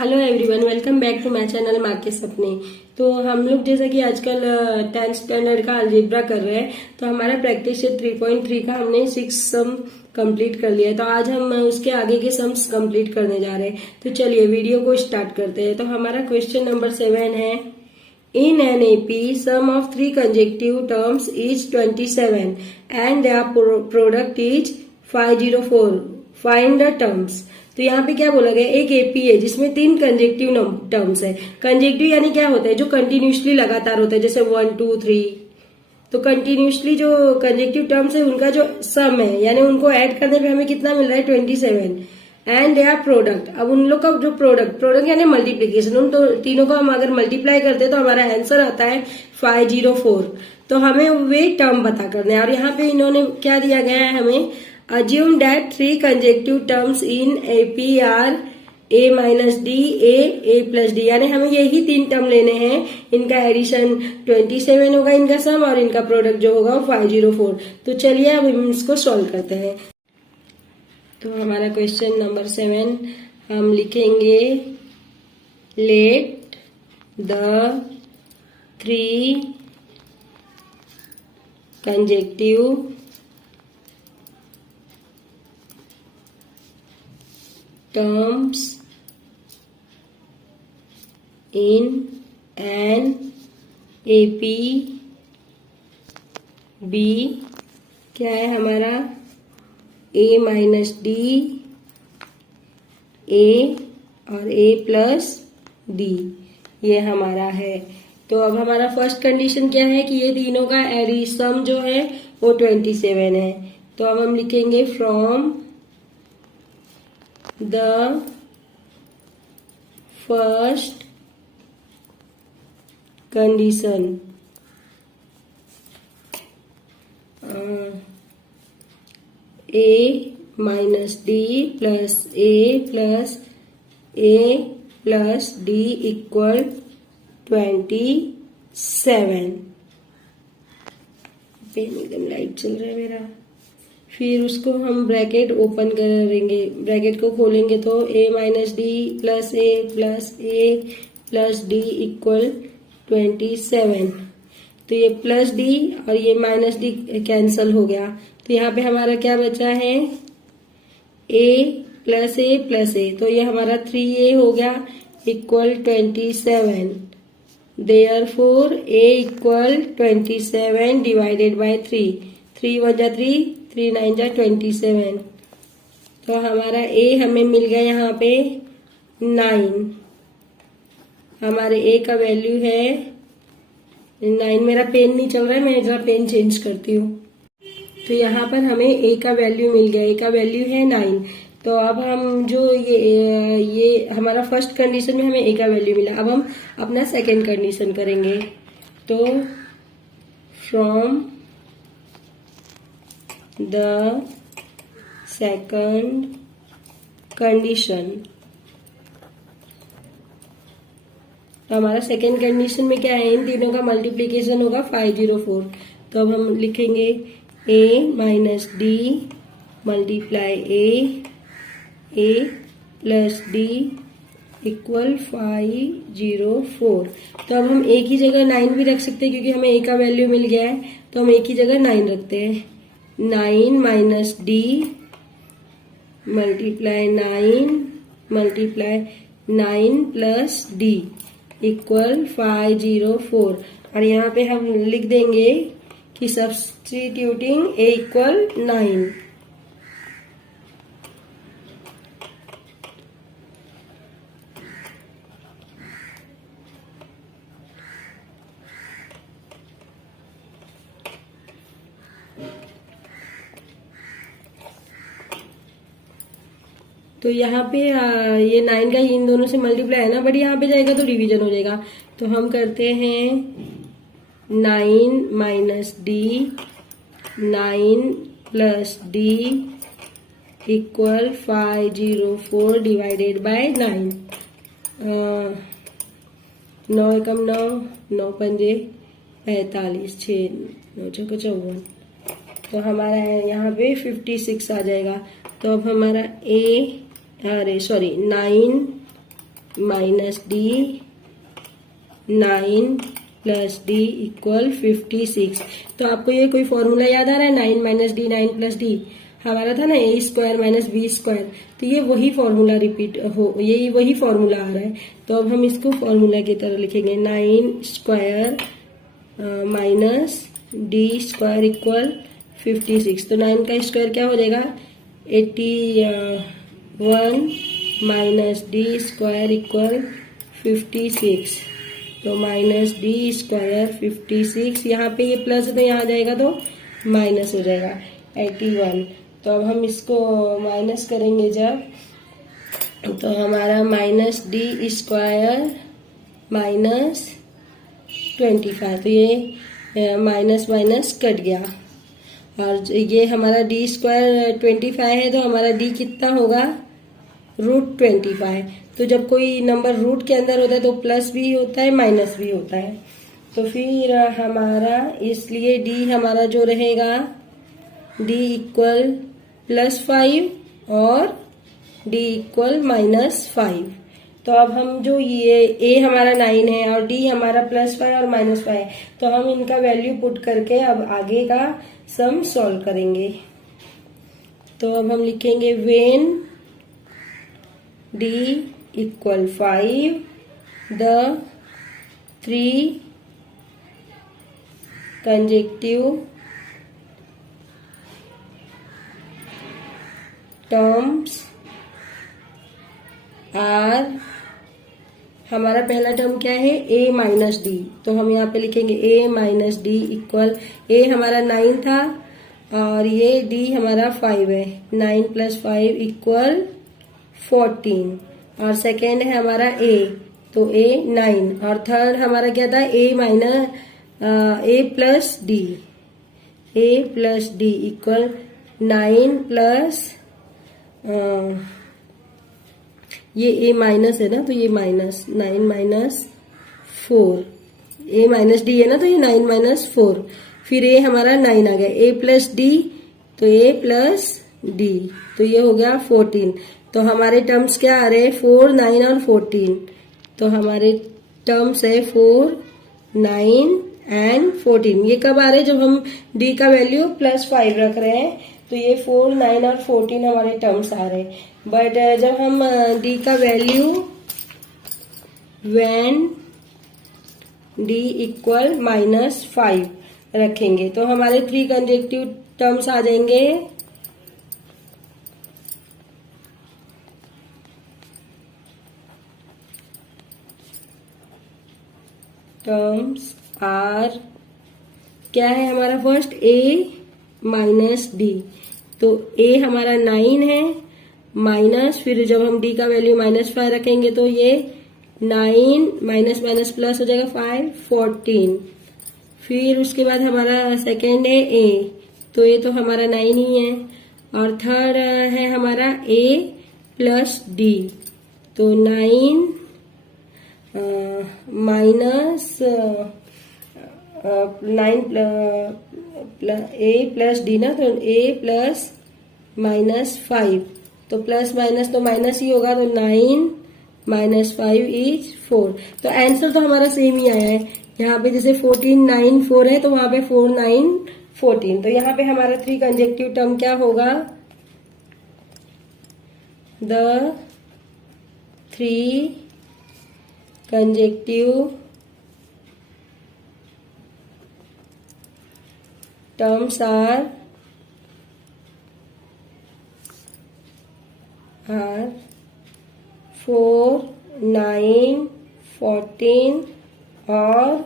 Hello everyone, welcome back to my channel माँ के सपने। तो हम लोग जैसा कि आजकल 10th स्टैंडर्ड का अलजेब्रा कर रहे हैं, तो हमारा प्रैक्टिस 3.3 का हमने 6 सम कंप्लीट कर लिया है। तो आज हम उसके आगे के सम्स कंप्लीट करने जा रहे हैं। तो चलिए वीडियो को स्टार्ट करते हैं। तो हमारा क्वेश्चन नंबर 7 है, in an AP some of 3 conjunctive terms is 27 and their product is 504, find the terms. तो यहाँ पे क्या बोला गया, एक एपी है जिसमें 3 कंजेक्टिव टर्म्स है। कंजेक्टिव यानी क्या होता है, जो कंटिन्यूसली लगातार होता है, जैसे 1 2 3। तो कंटिन्यूसली जो कंजेक्टिव टर्म्स है उनका जो सम है, यानी उनको ऐड करने पे हमें कितना मिल रहा है, 27। And they are product. अब उन लोग का जो प्रोडक्ट यानी मल्टीप्लीकेशन, उन तीनों को हम अगर मल्टीप्लाई करते हैं तो हमारा आंसर आता है 504। तो हमें वे टर्म पता करने हैं। और यहाँ पे इन्होंने क्या दिया गया है, हमें assume that 3 consecutive terms in AP are a minus d, a plus d, यानी हमें यही 3 टर्म लेने हैं। इनका एडिशन 27 होगा इनका सम, और इनका प्रोडक्ट जो होगा 504। तो चलिए अब हम इसको सॉल्व करते हैं। तो हमारा क्वेश्चन नंबर 7 हम लिखेंगे, let the 3 conjunctive terms in an AP B क्या है हमारा, A माइनस D, A और A प्लस D, ये हमारा है। तो अब हमारा फर्स्ट कंडीशन क्या है कि ये तीनों का एडिशन जो है वो 27 है। तो अब हम लिखेंगे from the first condition a minus d plus a plus d equal 27। Pen एकदम लाइट चल रहा है मेरा। फिर उसको हम ब्रैकेट ओपन करेंगे, ब्रैकेट को खोलेंगे तो a minus D plus D equal 27। तो ये प्लस डी और ये माइनस डी कैंसल हो गया। तो यहाँ पे हमारा क्या बचा है, a प्लस ए, तो ये हमारा 3a हो गया equal 27। Therefore a equal 27 divided by 3। 3 1 जा 3, 3 9 जा 27। तो हमारा a हमें मिल गया यहाँ पे 9। हमारे a का वैल्यू है 9। मेरा पेन नहीं चल रहा है, मैं जरा पेन चेंज करती हूँ। तो यहाँ पर हमें a का वैल्यू मिल गया, a का वैल्यू है 9। तो अब हम जो ये हमारा फर्स्ट कंडीशन में हमें a का वैल्यू मिला। अब हम अपना सेकेंड कंडीशन करेंगे। तो फ्रॉम the second condition, तो हमारा सेकेंड कंडीशन में क्या है, इन तीनों का मल्टीप्लीकेशन होगा 504। तो अब हम लिखेंगे a minus D multiply a plus D equal 504। तो अब हम एक ही जगह 9 भी रख सकते हैं, क्योंकि हमें a का वैल्यू मिल गया है। तो हम एक ही जगह 9 रखते हैं। 9 minus D multiply 9 plus D equal 504। और यहाँ पे हम लिख देंगे कि सब्स्टिट्यूटिंग a इक्वल 9। तो यहाँ पे ये 9 का इन दोनों से मल्टीप्लाई है ना, बट यहाँ पे जाएगा तो डिवीजन हो जाएगा। तो हम करते हैं 9 minus D 9 plus D equal 504 divided by 9। 9 एकम 9, 9 पंजे 45, 6 9 चौको 54। तो हमारा यहाँ पे 56 आ जाएगा। तो अब हमारा 9 minus D 9 plus D equal 56। तो आपको ये कोई फॉर्मूला याद आ रहा है? 9 माइनस डी 9 प्लस डी हमारा था ना ए स्क्वायर माइनस बी स्क्वायर। तो ये वही फॉर्मूला रिपीट हो, ये वही फॉर्मूला आ रहा है। तो अब हम इसको फॉर्मूला की तरह लिखेंगे 9 square minus D square equal 56। तो 9 का स्क्वायर क्या हो जाएगा? 81 माइनस डी स्क्वायर इक्वल 56। तो माइनस डी स्क्वायर 56, यहाँ पे ये प्लस है तो यहाँ जाएगा तो माइनस हो जाएगा 81। तो अब हम इसको माइनस करेंगे जब, तो हमारा माइनस डी स्क्वायर माइनस 25। तो ये माइनस माइनस कट गया और ये हमारा डी स्क्वायर 25 है तो हमारा डी कितना होगा? √25। तो जब कोई नंबर रूट के अंदर होता है तो प्लस भी होता है माइनस भी होता है। तो फिर हमारा इसलिए डी हमारा जो रहेगा डी इक्वल +5 और डी इक्वल -5। तो अब हम जो ये ए हमारा 9 है और डी हमारा +5 और -5 है, तो हम इनका वैल्यू पुट करके अब आगे का सम सॉल्व करेंगे। तो अब हम लिखेंगे when D equal 5 the 3 consecutive terms are, हमारा पहला टर्म क्या है? A minus D. तो हम यहाँ पे लिखेंगे A minus D equal, A हमारा 9 था और ये डी हमारा 5 है। 9 + 5 इक्वल 14। और सेकेंड है हमारा ए, तो ए 9। और थर्ड हमारा क्या था? ए plus D, A plus D equal 9 plus ये ए माइनस है ना, तो ये माइनस 9 माइनस 4, ए माइनस डी है ना, तो ये 9 माइनस 4। फिर ए हमारा 9 आ गया, ए प्लस डी, तो ए प्लस डी, तो ये हो गया 14। तो हमारे टर्म्स क्या आ रहे हैं? 4, 9 और 14। तो हमारे टर्म्स है 4, 9 एंड 14। ये कब आ रहे हैं? जब हम डी का वैल्यू +5 रख रहे हैं, तो ये 4, 9 और 14 हमारे टर्म्स आ रहे हैं। बट जब हम डी का वैल्यू व्हेन डी इक्वल -5 रखेंगे, तो हमारे 3 कंसेक्यूटिव टर्म्स आ जाएंगे। टर्म्स आर क्या है हमारा? फर्स्ट ए माइनस डी, तो ए हमारा 9 है माइनस, फिर जब हम डी का वैल्यू -5 रखेंगे तो ये 9 माइनस माइनस प्लस हो जाएगा 5, 14। फिर उसके बाद हमारा सेकेंड है ए, तो ये तो हमारा 9 ही है। और थर्ड है हमारा ए प्लस डी, तो 9 माइनस 9 ए प्लस डी ना, तो ए प्लस -5, तो प्लस माइनस तो माइनस ही होगा, तो 9 माइनस 5 इज 4। तो आंसर तो हमारा सेम ही आया है। यहाँ पे जैसे 14, 9, 4 है, तो वहां पे 4, 9, 14। तो यहाँ पे हमारा 3 कंसेक्यूटिव टर्म क्या होगा? द 3 कंसेक्यूटिव टर्म्स आर 4, 9, 14 और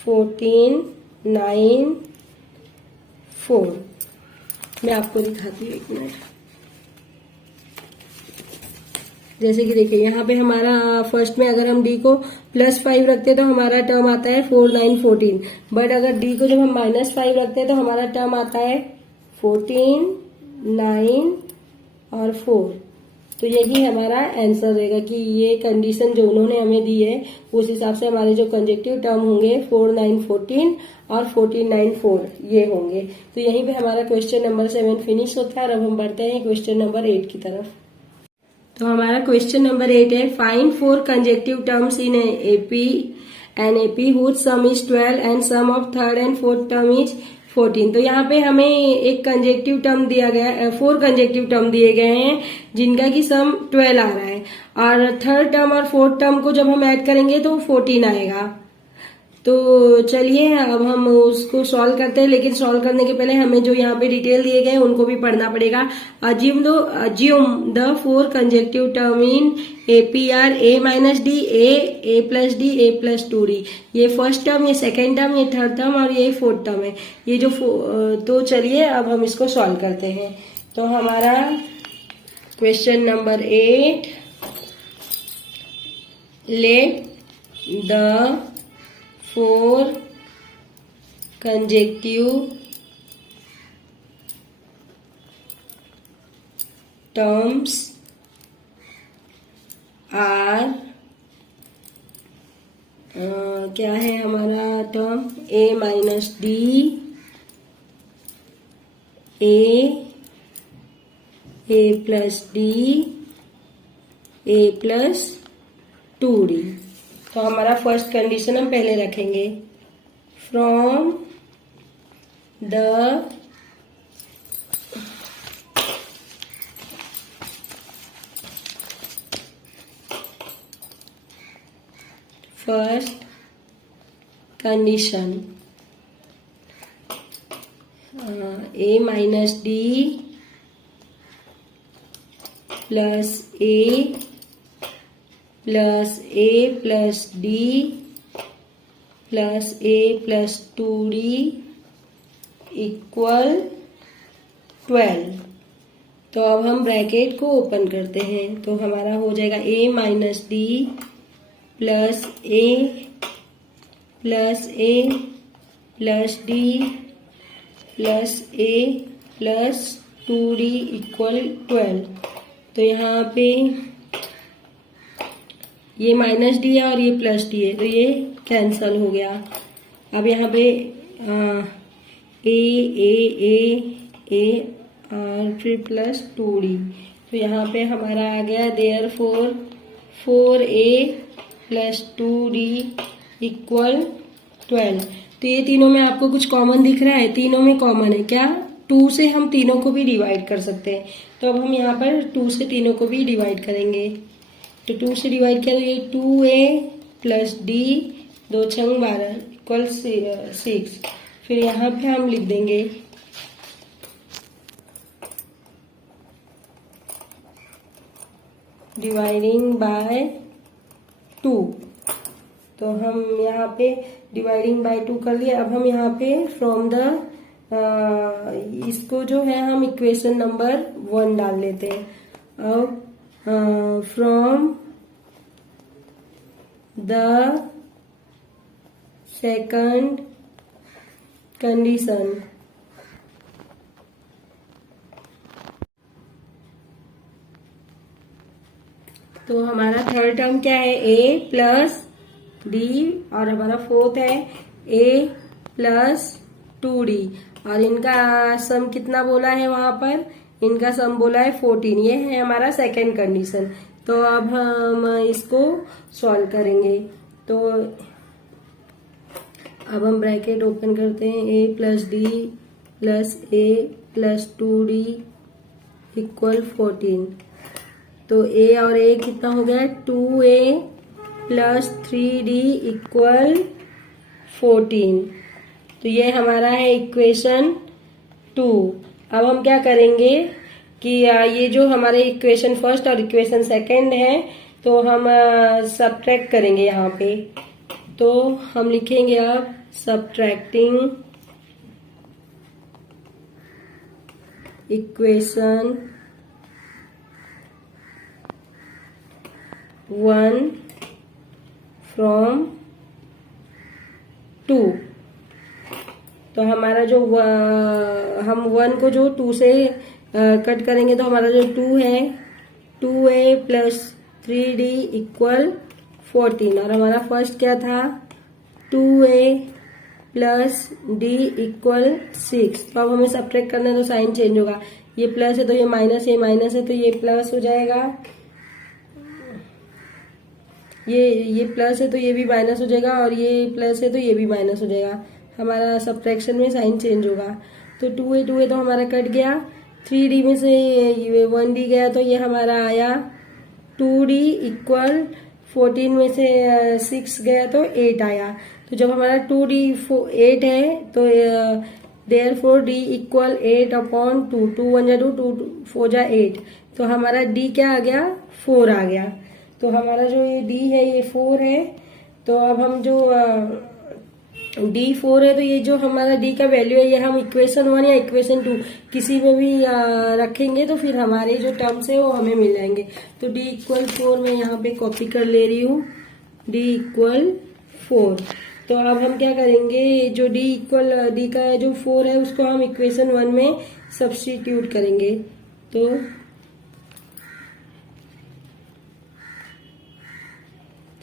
14, 9, 4। मैं आपको दिखाती हूँ, एक मिनट। जैसे कि देखिए यहाँ पे हमारा फर्स्ट में अगर हम डी को +5 रखते हैं तो हमारा टर्म आता है 4, 9, 14। बट अगर डी को जब हम -5 रखते हैं तो हमारा टर्म आता है 14, 9 और 4। तो यही हमारा आंसर रहेगा कि ये कंडीशन जो उन्होंने हमें दी है उस हिसाब से हमारे जो कंसेक्यूटिव टर्म होंगे 4, 9, 14 और 14, 9, 4 ये होंगे। तो यहीं पे हमारा क्वेश्चन नंबर 7 फिनिश होता है। और अब हम बढ़ते हैं क्वेश्चन नंबर 8 की तरफ। तो हमारा क्वेश्चन नंबर 8 है, find 4 consecutive terms in AP an AP whose sum is 12 and sum of third and fourth term is 14। तो यहाँ पे हमें एक कंजेक्टिव टर्म दिया गया है, 4 कंजेक्टिव टर्म दिए गए हैं जिनका की सम 12 आ रहा है, और थर्ड टर्म और फोर्थ टर्म को जब हम ऐड करेंगे तो 14 आएगा। तो चलिए अब हम उसको सॉल्व करते हैं, लेकिन सॉल्व करने के पहले हमें जो यहाँ पे डिटेल दिए गए हैं उनको भी पढ़ना पड़ेगा। Assume the 4 consecutive term in AP are A minus D, A plus D, A plus 2d। ये फर्स्ट टर्म, ये सेकेंड टर्म, ये थर्ड टर्म और ये फोर्थ टर्म है। ये जो तो चलिए अब हम इसको सॉल्व करते हैं। तो हमारा question number 8, let the 4 consecutive terms are क्या है हमारा term, a minus D, A plus D, A plus 2d। तो हमारा फर्स्ट कंडीशन हम पहले रखेंगे, from the first condition A minus D plus A plus A plus D plus A plus 2d equal 12। तो अब हम ब्रैकेट को open करते हैं, तो हमारा हो जाएगा a minus D plus A plus A plus D plus A plus 2d equal 12। तो यहाँ पे ये माइनस डी है और ये प्लस डी है, तो ये कैंसल हो गया। अब यहाँ पे ए और फिर प्लस 2d, तो यहाँ पे हमारा आ गया therefore 4a plus 2d equal 12। तो ये तीनों में आपको कुछ कॉमन दिख रहा है, तीनों में कॉमन है क्या, 2 से हम तीनों को भी डिवाइड कर सकते हैं। तो अब हम यहाँ पर 2 से तीनों को भी डिवाइड करेंगे। तो 2 से डिवाइड किया तो ये 2a प्लस डी, 2 छंग 12 इक्वल 6। फिर यहाँ पे हम लिख देंगे डिवाइडिंग बाय 2। तो हम यहाँ पे डिवाइडिंग बाय 2 कर लिए। अब हम यहाँ पे फ्रॉम द इसको जो है हम इक्वेशन नंबर 1 डाल लेते हैं। अब फ्रॉम द सेकंड कंडीशन तो हमारा थर्ड टर्म क्या है, a प्लस डी, और हमारा फोर्थ है a प्लस 2d, और इनका सम कितना बोला है, वहां पर इनका सम बोला है 14। ये है हमारा सेकेंड कंडीशन। तो अब हम इसको सॉल्व करेंगे। तो अब हम ब्रैकेट ओपन करते हैं, a plus D plus A plus 2d equal 14। तो a और a कितना हो गया, 2a प्लस 3d इक्वल 14। तो ये हमारा है इक्वेशन 2। अब हम क्या करेंगे कि ये जो हमारे इक्वेशन फर्स्ट और इक्वेशन सेकंड है, तो हम सबट्रैक्ट करेंगे यहाँ पे। तो हम लिखेंगे अब सबट्रैक्टिंग इक्वेशन 1 फ्रॉम 2। तो हमारा जो हम 1 को जो 2 से कट करेंगे, तो हमारा जो 2 है 2a प्लस 3d इक्वल 14, और हमारा फर्स्ट क्या था 2a प्लस d इक्वल 6। तो अब हमें सब्ट्रैक्ट करना है, तो साइन चेंज होगा, ये प्लस है तो ये माइनस है, माइनस है तो ये प्लस हो जाएगा, ये प्लस है तो ये भी माइनस हो जाएगा, और ये प्लस है तो ये भी माइनस हो जाएगा। हमारा सब्ट्रैक्शन में साइन चेंज होगा। तो 2a तो हमारा कट गया। 3d में से 1d गया तो ये हमारा आया 2d इक्वल 14 में से 6 गया तो 8 आया। तो जब हमारा 2d 8 है तो देयरफॉर d इक्वल 8/2। 2 1 जा 2, 2 4 जा 8। तो हमारा d क्या आ गया? 4 आ गया। तो हमारा जो ये d है ये 4 है। तो अब हम जो d 4 है तो ये जो हमारा d का वैल्यू है ये हम इक्वेशन 1 या इक्वेशन 2 किसी में भी रखेंगे तो फिर हमारे जो टर्म्स है वो हमें मिल जाएंगे। तो d इक्वल 4 मैं यहाँ पे कॉपी कर ले रही हूँ, d इक्वल 4। तो अब हम क्या करेंगे, जो d इक्वल d का जो 4 है उसको हम इक्वेशन 1 में सब्स्टिट्यूट करेंगे। तो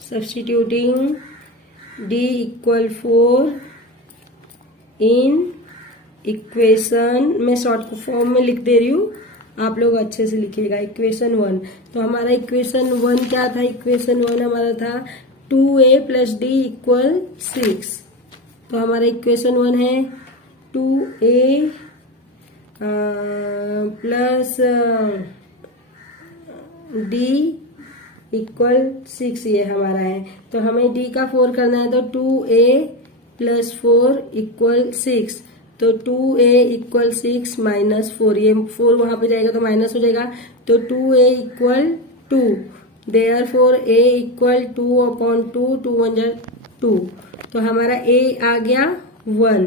substituting d equal 4 in equation, मैं शॉर्ट फॉर्म में लिख दे रही हूँ, आप लोग अच्छे से लिखिएगा। इक्वेशन 1, तो हमारा इक्वेशन 1 क्या था? इक्वेशन 1 हमारा था 2a प्लस d इक्वल 6। तो हमारा इक्वेशन 1 है 2a प्लस d इक्वल 6 ये हमारा है। तो हमें d का 4 करना है तो 2a प्लस 4 इक्वल 6। तो 2a इक्वल 6 माइनस 4, ये 4 वहां पे जाएगा तो माइनस हो जाएगा। तो 2a equal 2, therefore a equal 2/2, 2 1 जा 2। तो हमारा a आ गया 1।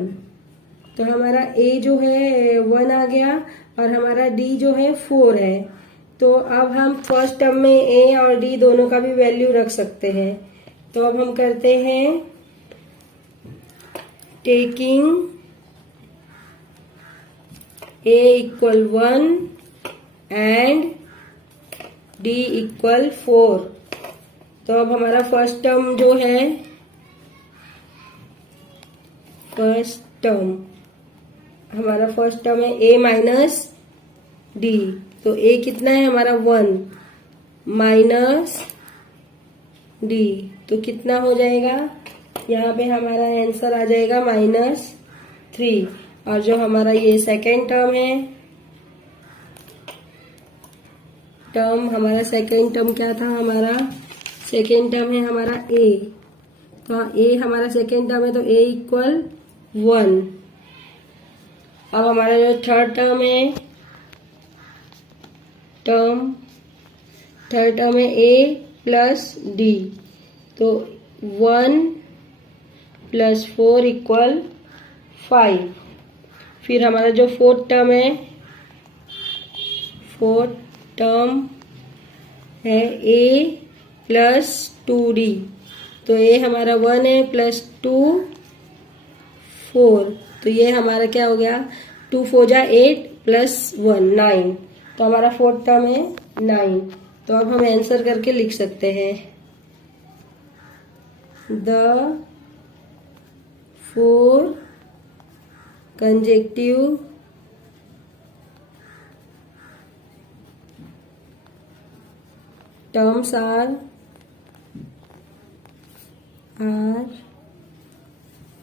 तो हमारा a जो है 1 आ गया और हमारा d जो है 4 है। तो अब हम फर्स्ट टर्म में a और d दोनों का भी वैल्यू रख सकते हैं। तो अब हम करते हैं taking a equal 1 and d equal 4। तो अब हमारा फर्स्ट टर्म जो है, हमारा फर्स्ट टर्म है a माइनस d। तो a कितना है हमारा 1 माइनस d, तो कितना हो जाएगा? यहाँ पे हमारा आंसर आ जाएगा -3। और जो हमारा ये सेकेंड टर्म है, हमारा सेकेंड टर्म क्या था? हमारा सेकेंड टर्म है हमारा a। तो a हमारा सेकेंड टर्म है तो a इक्वल 1। अब हमारा जो थर्ड टर्म है, थर्ड टर्म है a प्लस d। तो 1 प्लस 4 इक्वल 5। फिर हमारा जो फोर्थ टर्म है, a प्लस 2d। तो a हमारा 1 है प्लस 2 4। तो ये हमारा क्या हो गया? 2 4 जा 8 प्लस 1 9। तो हमारा फोर्थ टर्म है 9। तो अब हम आंसर करके लिख सकते हैं द 4 कंजेक्टिव टर्म्स आर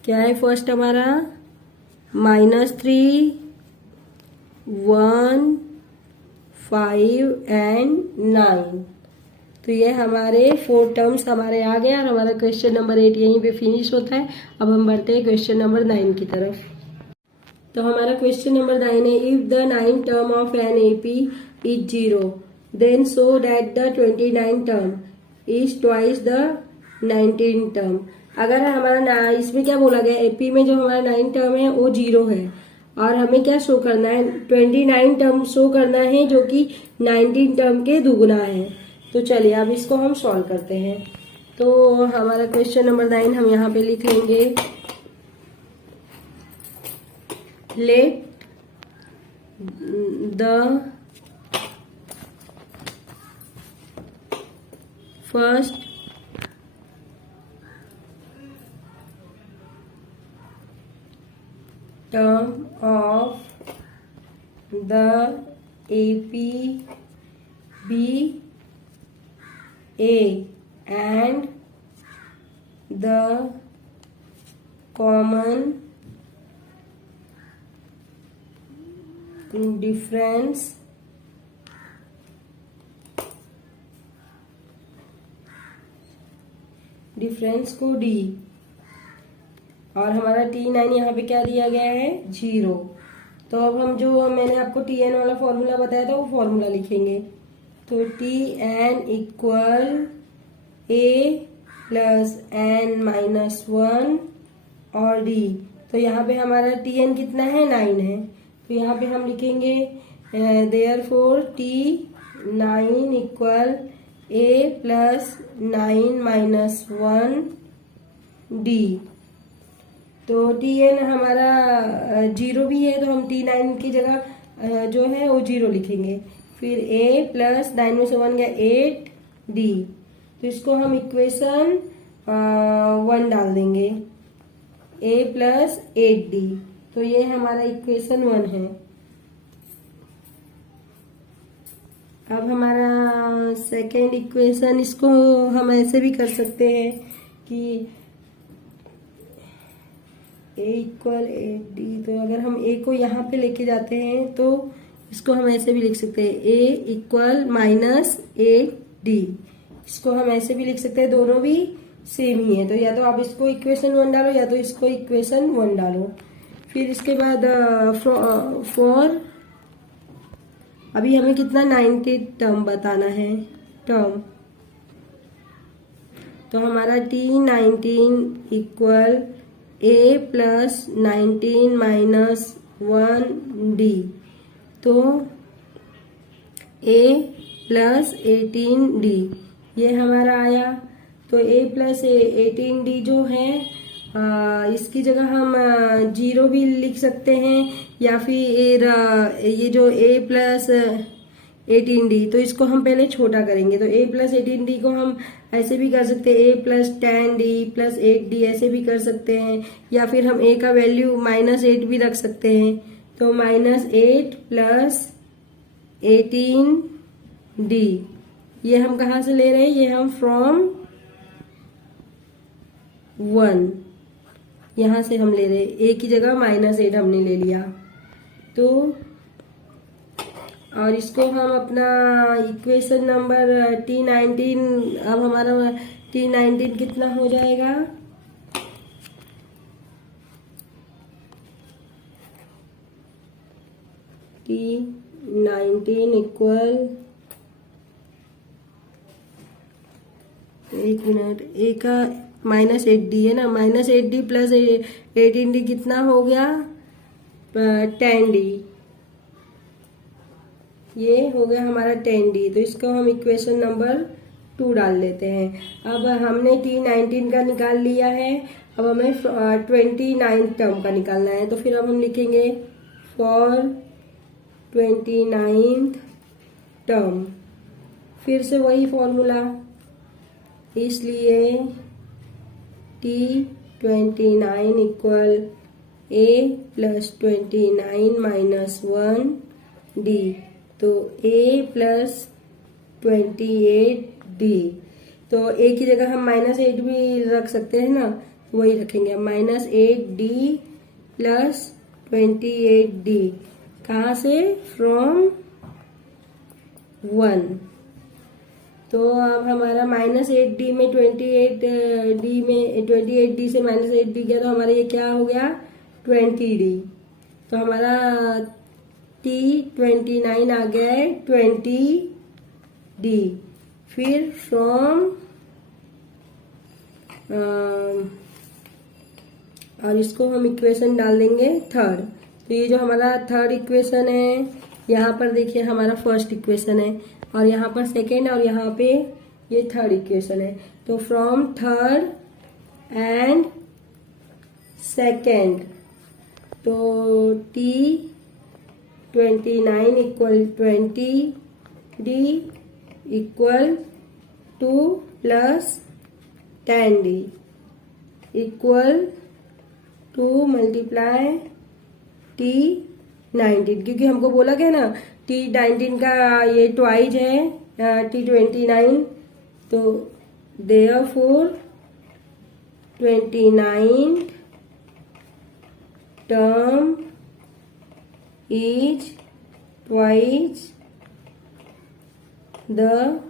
क्या है? फर्स्ट हमारा -3 1 5 एंड 9। तो ये हमारे 4 टर्म्स हमारे आ गए और हमारा क्वेश्चन नंबर 8 यहीं पे फिनिश होता है। अब हम बढ़ते हैं क्वेश्चन नंबर 9 की तरफ। तो हमारा क्वेश्चन नंबर 9 है, if the 9 term of an AP is 0 then show that the 29 term is twice the 19 term. अगर हमारा इसमें क्या बोला गया, एपी में जो हमारा 9 टर्म है वो 0 है और हमें क्या शो करना है? 29 टर्म शो करना है जो कि 19 टर्म के दुगुना है। तो चलिए अब इसको हम सॉल्व करते हैं। तो हमारा क्वेश्चन नंबर 9 हम यहाँ पे लिख लेंगे, let the first term of the AP be a and the common difference को d, और हमारा T9 यहाँ पे क्या दिया गया है 0। तो अब हम जो मैंने आपको Tn वाला फॉर्मूला बताया था वो फॉर्मूला लिखेंगे। तो Tn equal a plus n minus 1 और d। तो यहाँ पे हमारा Tn कितना है 9 है, तो यहाँ पे हम लिखेंगे therefore T9 equal a plus 9 minus 1 d। तो Tn हमारा 0 भी है, तो हम T9 की जगह जो है वो 0 लिखेंगे। फिर a प्लस 9 में से 1 गया 8d। तो इसको हम इक्वेशन 1 डाल देंगे, a प्लस 8d। तो ये हमारा इक्वेशन 1 है। अब हमारा सेकेंड इक्वेशन, इसको हम ऐसे भी कर सकते हैं कि a इक्वल 8d। तो अगर हम a को यहाँ पे लेके जाते हैं तो इसको हम ऐसे भी लिख सकते हैं a इक्वल माइनस 8d। इसको हम ऐसे भी लिख सकते हैं, दोनों भी सेम ही है। तो या तो आप इसको इक्वेशन 1 डालो या तो इसको इक्वेशन 1 डालो। फिर इसके बाद फॉर अभी हमें कितना 90 टर्म बताना है टर्म। तो हमारा T19 equal a plus 19 minus 1d। तो a प्लस 18d ये हमारा आया। तो a प्लस 18d जो है इसकी जगह हम 0 भी लिख सकते हैं, या फिर ये जो a प्लस 18d, तो इसको हम पहले छोटा करेंगे। तो a प्लस 18d को हम ऐसे भी कर सकते हैं a plus 10d plus 8d, ऐसे भी कर सकते हैं। या फिर हम a का वैल्यू -8 भी रख सकते हैं। तो -8 प्लस 18d ये हम कहाँ से ले रहे हैं, ये हम फ्रॉम 1 यहाँ से हम ले रहे हैं। a की जगह -8 हमने ले लिया। तो और इसको हम अपना इक्वेशन नंबर T19, अब हमारा T19 कितना हो जाएगा, T19 इक्वल, एक मिनट, a का -8d है ना, -8d प्लस 18d कितना हो गया 10d। ये हो गया हमारा 10d। तो इसको हम इक्वेशन नंबर 2 डाल देते हैं। अब हमने T19 का निकाल लिया है, अब हमें 29 टर्म का निकालना है। तो फिर अब हम लिखेंगे फॉर 29th टर्म, फिर से वही फॉर्मूला, इसलिए T29 equal a plus 29 minus 1d। तो a प्लस 28d। तो a की जगह हम -8 भी रख सकते हैं ना, वही रखेंगे -8d प्लस 28d। कहाँ से, फ्रॉम 1। तो अब हमारा -8d में 28d से -8d गया, तो हमारा ये क्या हो गया 20d। तो हमारा T29 आ गया है 20d। फिर फ्रॉम और इसको हम इक्वेशन डाल देंगे थर्ड। तो ये जो हमारा थर्ड इक्वेशन है, यहाँ पर देखिए हमारा फर्स्ट इक्वेशन है, और यहाँ पर सेकेंड, और यहाँ पे ये थर्ड इक्वेशन है। तो फ्रॉम थर्ड एंड सेकेंड, तो T29 equal 20d equal 2 plus 10d equal 2 multiply T19, क्योंकि हमको बोला गया ना T19 का ये ट्वाइज है T29, तो therefore 29th term is twice the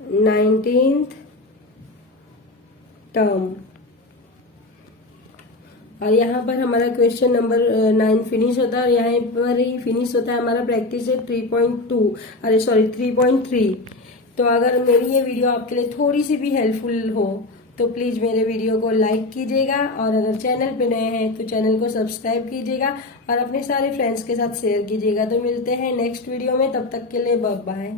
19th term. और यहाँ पर हमारा क्वेश्चन नंबर 9 फिनिश होता है और यहाँ पर ही फिनिश होता है हमारा प्रैक्टिस है 3.3। तो अगर मेरी ये वीडियो आपके लिए थोड़ी सी भी हेल्पफुल हो तो प्लीज मेरे वीडियो को लाइक कीजिएगा, और अगर चैनल पे नए हैं तो चैनल को सब्सक्राइब कीजिएगा और अपने सारे फ्रेंड्स के साथ शेयर कीजिएगा। तो मिलते हैं नेक्स्ट वीडियो में, तब तक के लिए बाय बाय।